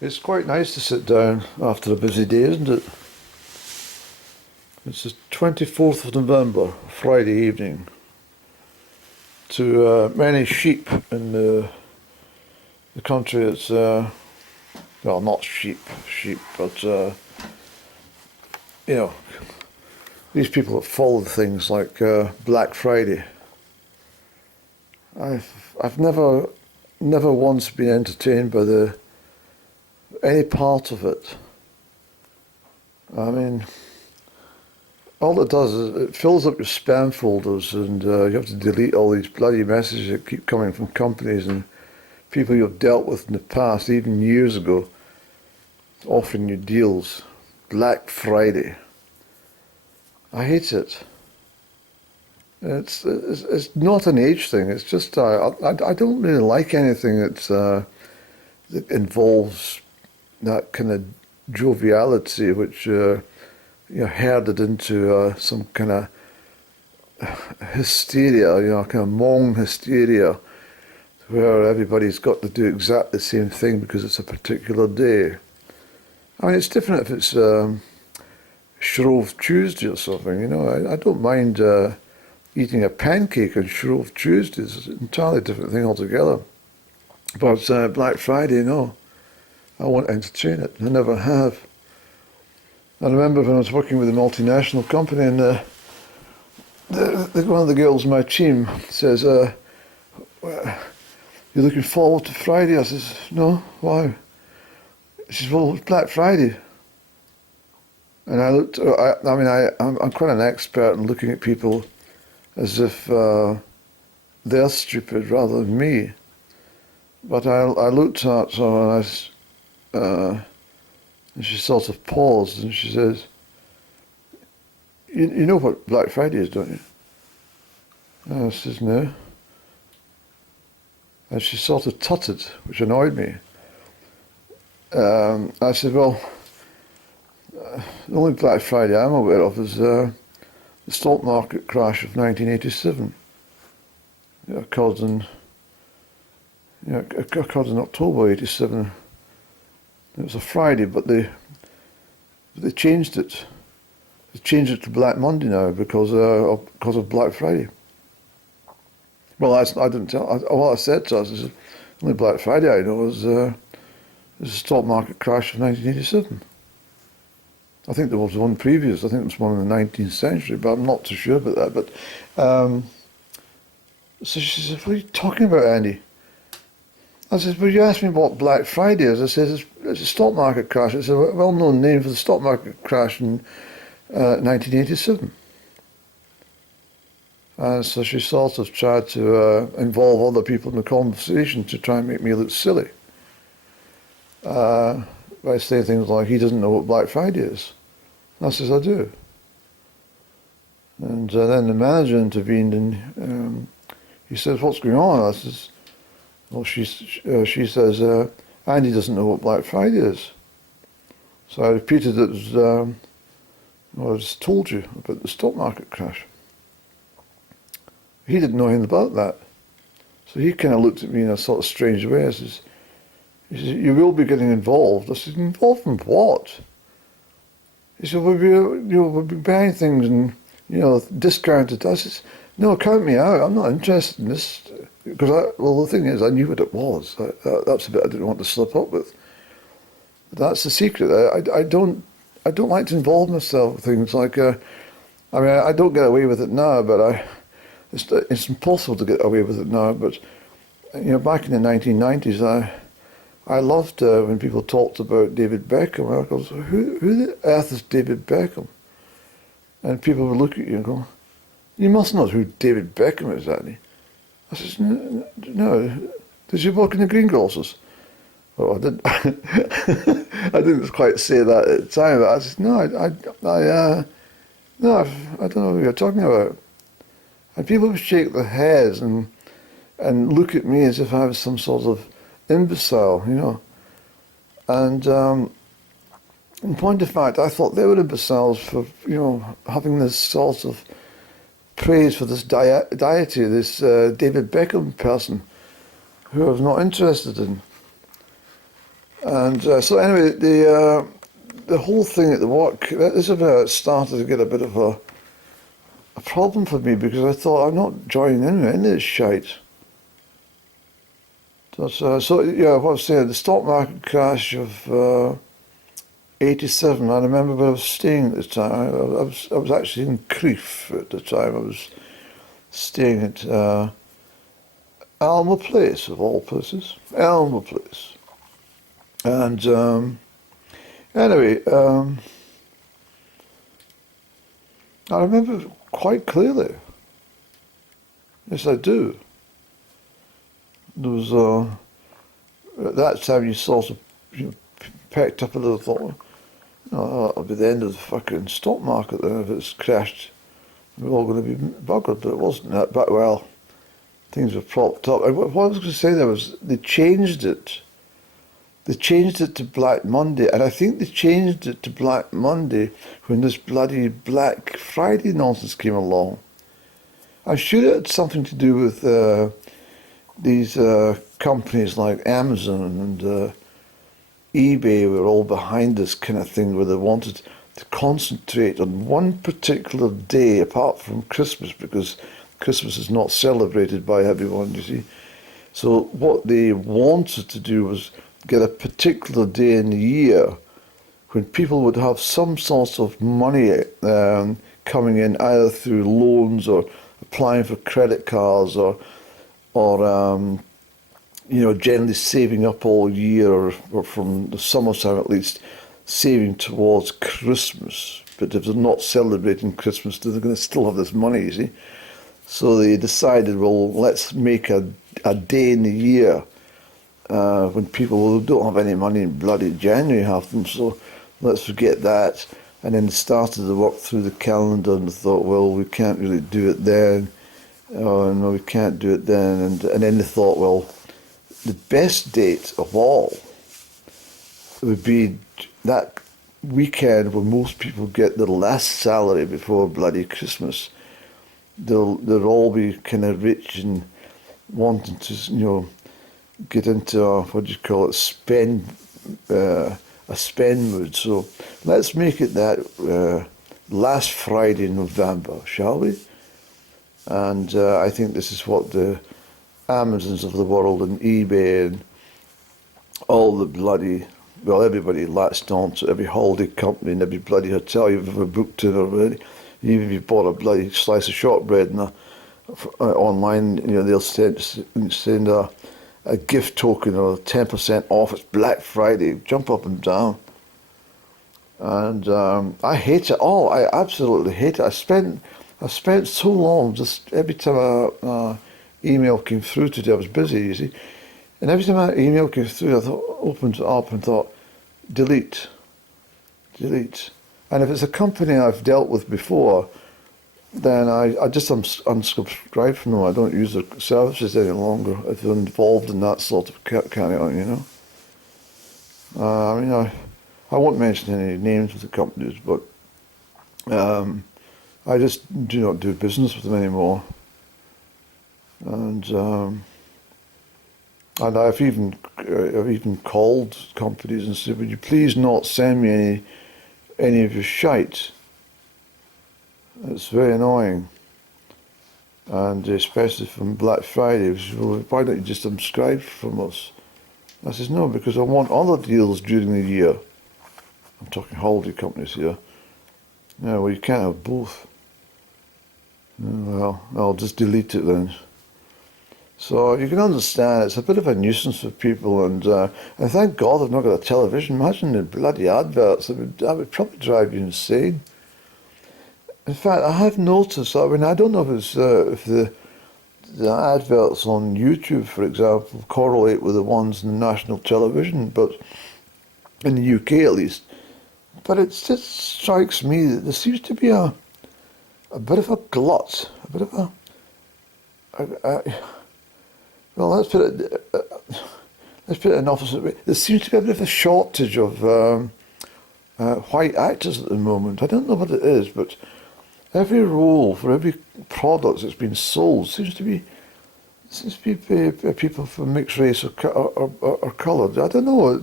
It's quite nice to sit down after a busy day, isn't it? It's the 24th of November, Friday evening. To many sheep in the country, it's, well, not sheep, but, you know, these people that follow things like Black Friday. I've never once been entertained by any part of it. I mean, all it does is it fills up your spam folders, and you have to delete all these bloody messages that keep coming from companies and people you've dealt with in the past, even years ago, offering you deals. Black Friday. I hate it. It's not an age thing. It's just I don't really like anything that involves that kind of joviality, which herded into some kind of hysteria, kind of Hmong hysteria, where everybody's got to do exactly the same thing because it's a particular day. I mean, it's different if it's Shrove Tuesday or something. I don't mind eating a pancake on Shrove Tuesday. It's an entirely different thing altogether. But Black Friday, no. I won't entertain it. I never have. I remember when I was working with a multinational company, and one of the girls in my team says, "You're looking forward to Friday?" I says, "No, why?" She says, "Well, it's Black Friday." And I looked. I'm quite an expert in looking at people as if they're stupid rather than me. But I looked at her, and she sort of paused, and she says, you know what Black Friday is, don't you?" And I says, "No." And she sort of tutted, which annoyed me. I said, "Well, the only Black Friday I'm aware of is the stock market crash of 1987. It occurred in October 87. It was a Friday, but they changed it. They changed it to Black Monday now because of Black Friday. Well, I didn't tell. What I said to us is, only Black Friday I know is the stock market crash of 1987. I think there was one previous. I think it was one in the 19th century, but I'm not too sure about that. But so she said, "What are you talking about, Andy?" I said, "Well, you asked me what Black Friday is." I said, it's a stock market crash. It's a well-known name for the stock market crash in 1987. And so she sort of tried to involve other people in the conversation to try and make me look silly by saying things like, "He doesn't know what Black Friday is." I says, "I do." And then the manager intervened, and he says, "What's going on?" I says, "Well, she says, Andy doesn't know what Black Friday is." So I repeated it as, I just told you about the stock market crash. He didn't know anything about that. So he kind of looked at me in a sort of strange way. He says, "You will be getting involved." I said, "Involved in what?" He said, we'll be buying things and, discounted. I said, "No, count me out. I'm not interested in this." Because, the thing is, I knew what it was. That's the bit I didn't want to slip up with. But that's the secret. I don't like to involve myself with things like, I don't get away with it now, but it's impossible to get away with it now. But, back in the 1990s, I loved when people talked about David Beckham. I goes, who the earth is David Beckham? And people would look at you and go, "You must know who David Beckham is, Andy." I says, "No. Does you work in the greengrocers?" Well, I didn't. I didn't quite say that at the time. But I said, "No, I don't know what you're talking about." And people would shake their heads and look at me as if I was some sort of imbecile, And in point of fact, I thought they were imbeciles for, having this sort of praise for this deity, this David Beckham person, who I was not interested in. And so anyway, the whole thing at the work, this is where it started to get a bit of a problem for me, because I thought, I'm not joining in with any of this shite. So yeah, what I was saying, the stock market crash of 87. I remember where I was staying at the time. I was actually in Crieff at the time. I was staying at Alma Place, of all places. Alma Place. And anyway, I remember quite clearly. Yes, I do. There was at that time you sort of packed up a little thought, oh, that'll be the end of the fucking stock market then if it's crashed. We're all going to be buggered, but it wasn't that. But well, things were propped up. And what I was going to say there was they changed it. They changed it to Black Monday, and I think they changed it to Black Monday when this bloody Black Friday nonsense came along. I'm sure it had something to do with these companies like Amazon and eBay were all behind this kind of thing, where they wanted to concentrate on one particular day apart from Christmas, because Christmas is not celebrated by everyone, you see. So what they wanted to do was get a particular day in the year when people would have some sort of money coming in, either through loans or applying for credit cards or generally saving up all year, or from the summertime at least, saving towards Christmas. But if they're not celebrating Christmas, they're going to still have this money, you see. So they decided, well, let's make a day in the year when people don't have any money in bloody January, half them, so let's forget that. And then they started to work through the calendar and thought, well, we can't really do it then. Oh, no, we can't do it then. And then they thought, well, the best date of all would be that weekend when most people get their last salary before bloody Christmas. They'll all be kind of rich and wanting to, get into a spend mood. So let's make it that last Friday in November, shall we? And I think this is what the Amazons of the world and eBay and all the bloody, well, everybody latched on to every holiday company and every bloody hotel you've ever booked in already. Even if you bought a bloody slice of shortbread online, they'll send a gift token or 10% off. It's Black Friday. Jump up and down. And I hate it all. I absolutely hate it. I spent so long, just every time a email came through today, I was busy, you see, and every time an email came through, I opened it up and thought, delete. And if it's a company I've dealt with before, then I just unsubscribe from them. I don't use their services any longer if they're involved in that sort of carry on, I won't mention any names of the companies, but I just do not do business with them anymore. And I've even called companies and said, would you please not send me any of your shite? It's very annoying. And especially from Black Friday, which is, well, why don't you just unsubscribe from us? I says, no, because I want other deals during the year. I'm talking holiday companies here. Yeah, well, you can't have both. Well, I'll just delete it then. So you can understand it's a bit of a nuisance for people, and thank God I've not got a television. Imagine the bloody adverts. That would probably drive you insane. In fact, I have noticed, I don't know if the adverts on YouTube, for example, correlate with the ones in the national television, but in the UK at least. But it just strikes me that there seems to be a bit of a glut, a bit of well, let's put it in opposite way. There seems to be a bit of a shortage of white actors at the moment. I don't know what it is, but every role for every product that's been sold seems to be seems to be people from mixed race or coloured. I don't know.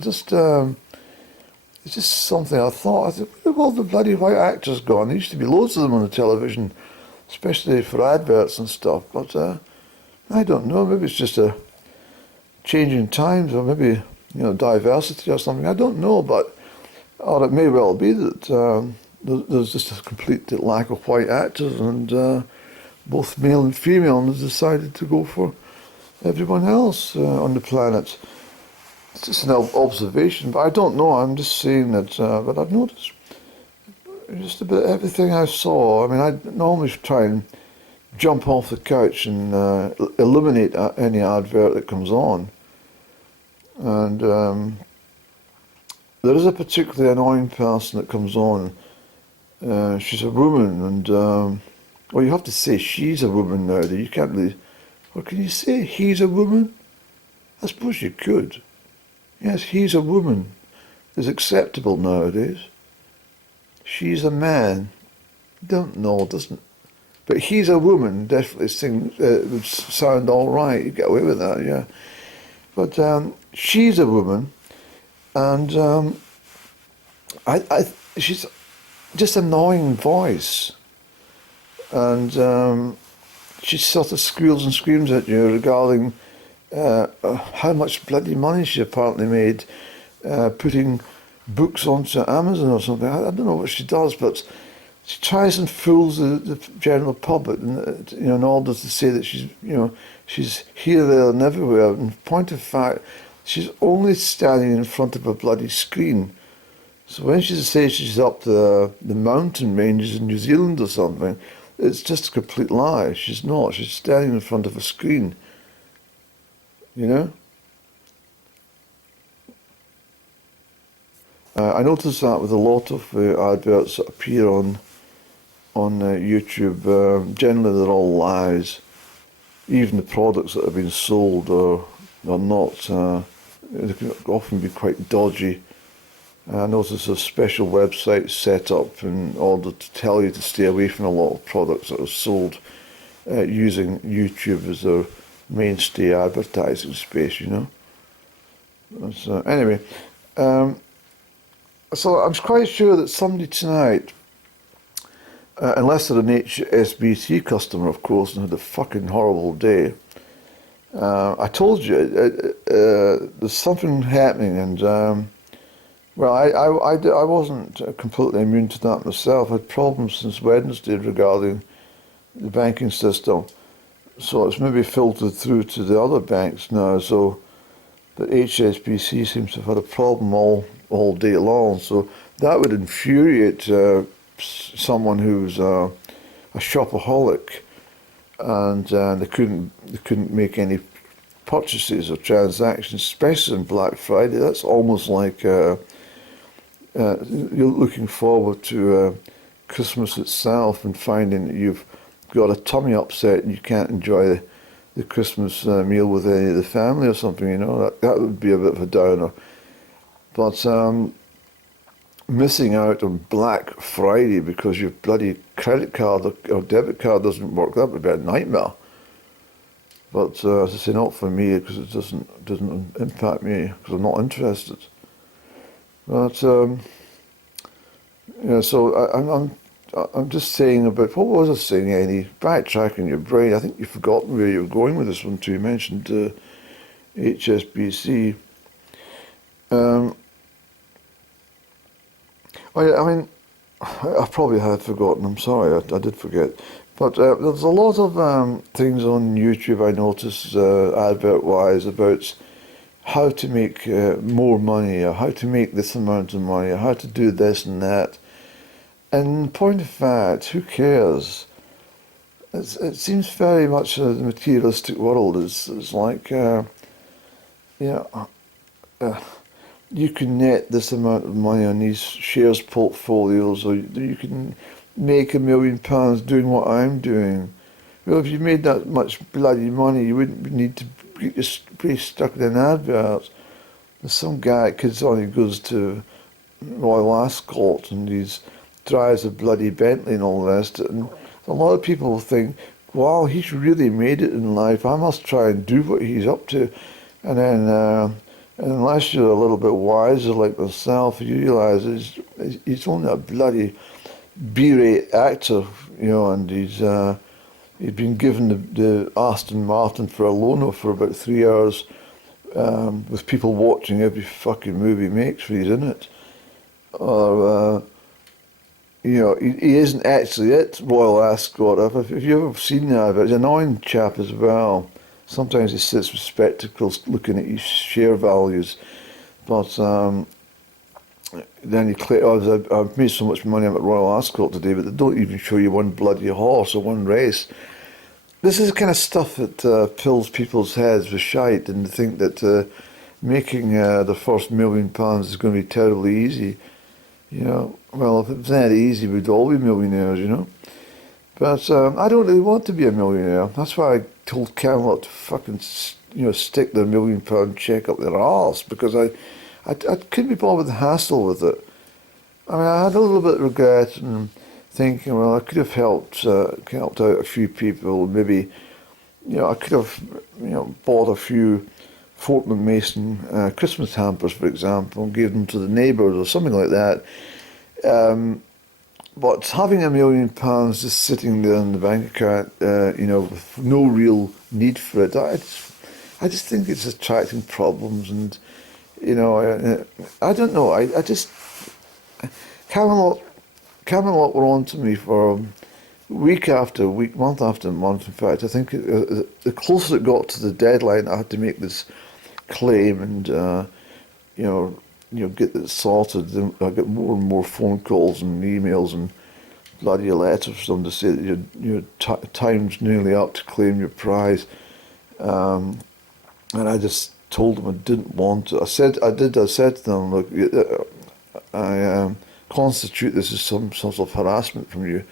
It's just something I thought. I thought, where have all the bloody white actors gone? There used to be loads of them on the television, especially for adverts and stuff. But I don't know. Maybe it's just a change in times, or maybe diversity or something. I don't know, or it may well be that there's just a complete lack of white actors, and both male and female have decided to go for everyone else on the planet. It's just an observation, but I don't know. I'm just saying that. But I've noticed just about everything I saw. I mean, I normally try and jump off the couch and eliminate any advert that comes on. And there is a particularly annoying person that comes on. She's a woman, and well, you have to say she's a woman nowadays. You can't really. Or can you say he's a woman? I suppose you could. Yes, he's a woman. It's acceptable nowadays. She's a man. Don't know, doesn't. But he's a woman. Definitely would sound all right. You get away with that, yeah. But she's a woman, and she's just annoying voice, and she sort of squeals and screams at you regarding how much bloody money she apparently made putting books onto Amazon or something. I don't know what she does, but she tries and fools the general public, and in order to say that she's here, there, and everywhere. In point of fact, she's only standing in front of a bloody screen. So when she says she's up the mountain ranges in New Zealand or something, it's just a complete lie. She's not. She's standing in front of a screen. I noticed that with a lot of adverts that appear on YouTube. Generally, they're all lies. Even the products that have been sold are not. They can often be quite dodgy. I noticed there's special websites set up in order to tell you to stay away from a lot of products that are sold using YouTube as their mainstay advertising space, So anyway, so I'm quite sure that somebody tonight, unless they're an HSBC customer, of course, and had a fucking horrible day, I told you there's something happening, and well, I wasn't completely immune to that myself. I had problems since Wednesday regarding the banking system. So it's maybe filtered through to the other banks now. So that HSBC seems to have had a problem all day long. So that would infuriate someone who's a shopoholic, and they couldn't make any purchases or transactions, especially on Black Friday. That's almost like you're looking forward to Christmas itself and finding that you've got a tummy upset and you can't enjoy the Christmas meal with any of the family or something, that would be a bit of a downer. But missing out on Black Friday because your bloody credit card or debit card doesn't work, that would be a nightmare. But as I say, not for me, because it doesn't impact me, because I'm not interested. But so I'm just saying about, what was I saying, Eddie? Backtracking your brain. I think you've forgotten where you were going with this one too. You mentioned HSBC. I probably had forgotten. I'm sorry, I did forget. But there's a lot of things on YouTube I noticed advert-wise about how to make more money, or how to make this amount of money, or how to do this and that. And in point of fact, who cares? It seems very much the materialistic world is like, you can net this amount of money on these shares portfolios, or you can make £1 million doing what I'm doing. Well, if you made that much bloody money, you wouldn't need to get your face stuck in an advert. There's some guy at Kids On, he goes to Royal Ascot and he drives a bloody Bentley and all the rest. And a lot of people think, wow, he's really made it in life. I must try and do what he's up to. And then, unless you're a little bit wiser like myself, you realise he's only a bloody B-rate actor, you know, and he'd been given the Aston Martin for a loaner for about 3 hours, with people watching every fucking movie he makes when he's in it. Or, you know, he isn't actually it, Royal Ascot. If you've ever seen that, he's an annoying chap as well. Sometimes he sits with spectacles looking at his share values. But then he claims, I've made so much money at Royal Ascot today, but they don't even show you one bloody horse or one race. This is the kind of stuff that fills people's heads with shite, and they think that making the first £1 million is going to be terribly easy. You know, well, if it was that easy, we'd all be millionaires, you know. But I don't really want to be a millionaire. That's why I told Camelot to fucking, you know, stick their £1 million check up their arse, because I couldn't be bothered with the hassle with it. I mean, I had a little bit of regret and thinking, well, I could have helped out a few people. Maybe, you know, I could have, you know, bought a few Fortnum Mason Christmas hampers, for example, and gave them to the neighbours or something like that. But having £1 million just sitting there in the bank account, you know, with no real need for it, I just think it's attracting problems, and you know, I don't know. I just Camelot were on to me for week after week, month after month. In fact, I think the closer it got to the deadline, I had to make this claim and you know, get it sorted. Then I get more and more phone calls and emails and bloody letters from them to say that your time's nearly up to claim your prize. And I just told them I didn't want to. I said to them, look, I constitute this as some sort of harassment from you,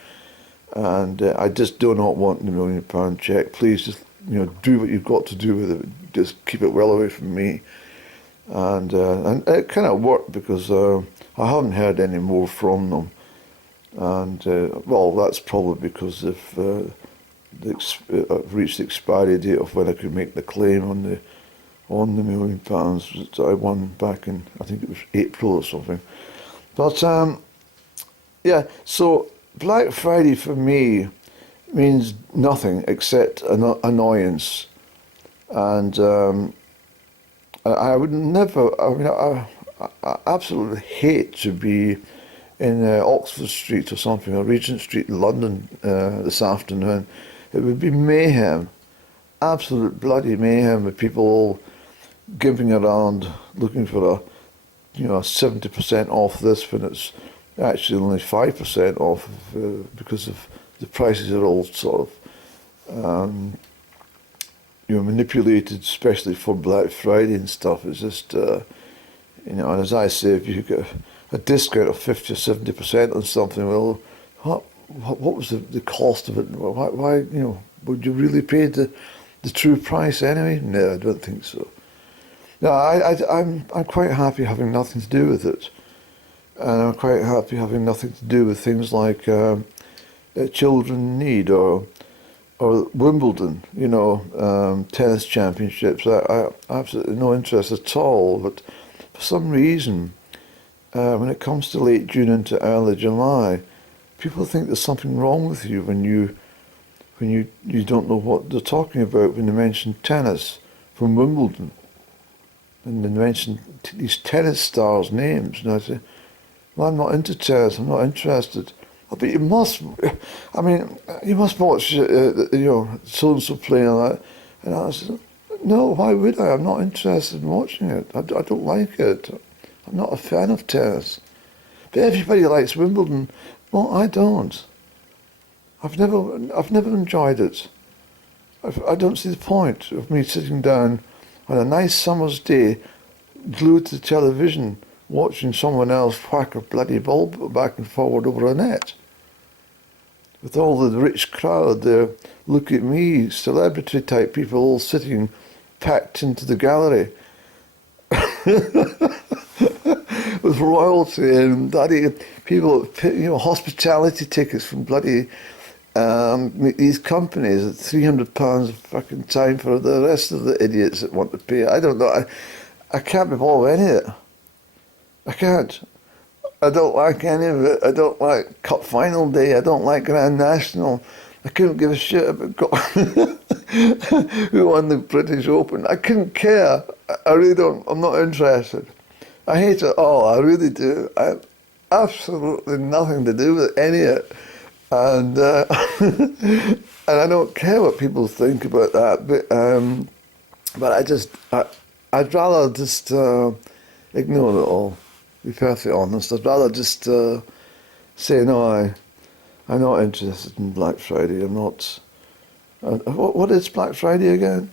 and I just do not want the £1 million check. Please just, you know, do what you've got to do with it. Just keep it well away from me. And it kind of worked, because I haven't heard any more from them. And well, that's probably because I've reached the expiry date of when I could make the claim on the £1 million that I won back in, I think it was April or something. But yeah, so Black Friday for me means nothing except annoyance. And I would never, I mean, I absolutely hate to be in Oxford Street or something, or Regent Street in London this afternoon. It would be mayhem, absolute bloody mayhem, with people all gimping around looking for a, you know, 70% off this when it's actually only 5% off, because of the prices are all sort of you know, manipulated, especially for Black Friday and stuff. It's just you know, and as I say, if you get a discount of 50 or 70% on something, well, what was the cost of it? Why, you know, would you really pay the true price anyway? No, I don't think so. No, I'm quite happy having nothing to do with it, and I'm quite happy having nothing to do with things like children in need or Wimbledon, you know, tennis championships. I absolutely no interest at all. But for some reason, when it comes to late June into early July, people think there's something wrong with you when you don't know what they're talking about when they mention tennis from Wimbledon. And they mention these tennis stars' names, and I say, well, I'm not into tennis, I'm not interested. Oh, but you must, I mean, you must watch, you know, so-and-so playing that. And I said, no, why would I? I'm not interested in watching it. I don't like it. I'm not a fan of tennis. But everybody likes Wimbledon. Well, I don't. I've never enjoyed it. I don't see the point of me sitting down on a nice summer's day, glued to the television, watching someone else whack a bloody ball back and forward over a net. With all the rich crowd there, look at me, celebrity type people all sitting packed into the gallery. With royalty and bloody people, you know, hospitality tickets from bloody these companies at £300 a fucking time for the rest of the idiots that want to pay. I don't know. I can't be bothered with any of it. I can't. I don't like any of it. I don't like Cup Final Day. I don't like Grand National. I couldn't give a shit about who won the British Open. I couldn't care. I really don't. I'm not interested. I hate it all. I really do. I have absolutely nothing to do with any of it. And and I don't care what people think about that. But I'd rather just ignore it all. To be perfectly honest, I'd rather just say no. I'm not interested in Black Friday. I'm not. What is Black Friday again?